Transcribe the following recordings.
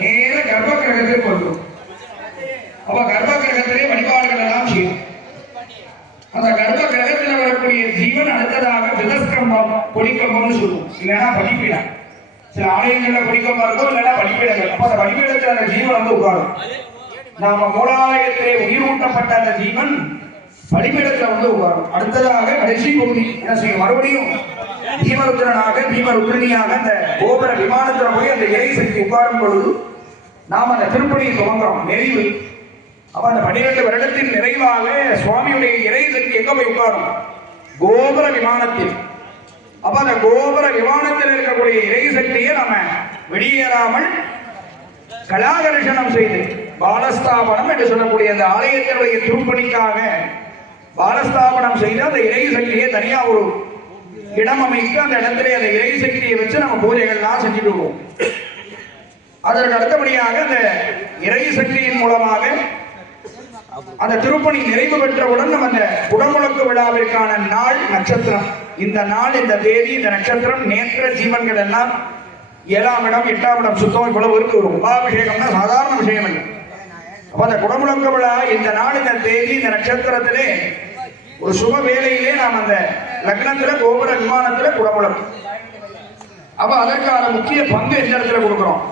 நேர கர்ப்ப கிரகத்துக்கு வந்துடும் அப்ப கர்ப்ப கிரகத்திலே வழிபாடுகள் எல்லாம் செய்யும் அந்த கர்ப்ப கிரகத்தில் வரக்கூடிய ஜீவன் அடுத்ததாக விதஸ்கம்பம் கொடிக்கம்பம்னு சொல்லுவோம். இல்லைன்னா பலிப்பீடம் சில ஆலயங்கள்ல கொடிக்கம்பம் இருக்கும் இல்லைன்னா பலிப்பீடங்கள் அப்ப அந்த பலிப்பீடத்தில் அந்த ஜீவன் வந்து உட்காரும். நாம மூலாலயத்திலே உயிரூட்டப்பட்ட அந்த ஜீவன் பலிபீடத்துல வந்து உட்காரும். அடுத்ததாக கடைசி பகுதி என்ன செய்யும்? மறுபடியும் பீமருத்ரனாக பீமருத்ரனியாக அந்த கோபுர விமானத்துல போய் அந்த இறை சக்தி உட்காரும் பொழுது நாம் அந்த திருப்பணியை துவங்குறோம். நிறைவு அப்ப அந்த பன்னிரண்டு வருடத்தின் நிறைவாக சுவாமியுடைய இறை சக்தி எங்க போய் உட்காரும்? கோபுர விமானத்தில். அப்ப அந்த கோபுர விமானத்தில் இருக்கக்கூடிய இறை சக்தியை நம்ம வெளியேறாமல் கலாகர்ஷணம் செய்து பாலஸ்தாபனம் என்று சொல்லக்கூடிய அந்த ஆலயத்தினுடைய திருப்பணிக்காக பாலஸ்தாபனம் செய்து அந்த இறை சக்தியை தனியா ஒரு இடம் அமைத்து அந்த இடத்துல அந்த இறை சக்தியை வச்சு நம்ம பூஜைகள்லாம் செஞ்சுட்டு வருவோம். அதற்கு அடுத்தபடியாக அந்த இறை சக்தியின் மூலமாக அந்த திருப்பணி நிறைவு பெற்றவுடன் நம்ம அந்த குடமுழக்கு விழாவிற்கான நாள் நட்சத்திரம். இந்த நாள் இந்த தேதி இந்த நட்சத்திரம் நேற்ற ஜீவன்கள் எல்லாம் ஏழாம் இடம் எட்டாம் இடம் சுத்தம் இவ்வளவு இருக்கு. ஒரு உபாபிஷேகம்னா சாதாரண விஷயம் இல்லை. அப்ப அந்த குடமுழக்கு விழா இந்த நாள் இந்த தேதி இந்த நட்சத்திரத்திலே ஒரு சுப வேலையிலே நாம் அந்த லக்னத்துல கோபுர விமானத்துல குடமுழக்கு. அப்ப அதற்கான முக்கிய பங்கு எந்த இடத்துல கொடுக்கிறோம்?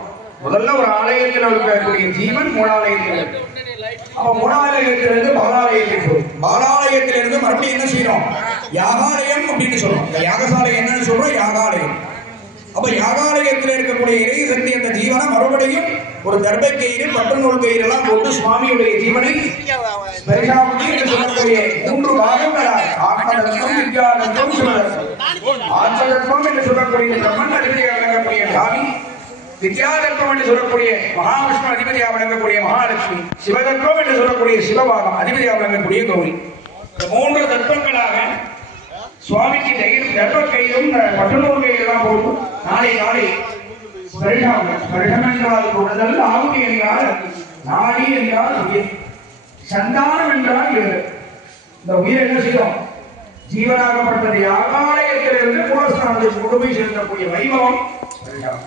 முதல்ல ஒரு ஆலயத்தில் இருக்கக்கூடிய ஜீவன் மூலாலயத்தில் அப்ப மூலாலயத்திலிருந்து பாலாலயத்துக்கு பாலாலயத்திலிருந்து மறுபடியும் என்ன செய்யறோம் யாகாலயம் அப்படின்னு சொல்றோம். யாகசாலை என்னன்னு சொல்றோம்? யாகாலயம். அப்ப யாகாலயத்தில் இருக்கக்கூடிய இறை சக்தி அந்த ஜீவனை மறுபடியும் ஒரு தர்ப கயிறு பட்டு நூல் கயிறு எல்லாம் போட்டு சுவாமியுடைய ஜீவனை மூன்று ஆத்மதத்துவம் வித்யாதத்துவம் சிவதத்துவம் என்று சொல்லக்கூடிய பிரம்மன் அதிபதியாக விளங்கக்கூடிய சாமி வித்யாதத்துவம் என்று சொல்லக்கூடிய மகாவிஷ்ணு அதிபதியாக விளங்கக்கூடிய மகாலட்சுமி சிவதத்துவம் என்று சொல்லக்கூடிய சிவபாகம் அதிபதியாக விளங்கக்கூடிய கௌரி. இந்த மூன்று தத்துவங்களாக சுவாமிக்கு தயிர் கர்ப்ப கையிலும் பட்டுநூல் கையிலாம் போட்டு நாளை நாளை ஸ்பரிசம் ஸ்பரிசம் என்றால் கூடுதல் ஆகுதி என்றால் நாடி என்றால் உயிர். சந்தானம் என்றால் இந்த உயிர் என்ன செய்யும் ஜீவனாகப்பட்டது யாகாலயத்திலிருந்து குலஸ்தானத்துக்கு கொண்டு போய் செலுத்தக்கூடிய வைபவம். ஸ்பரிசம்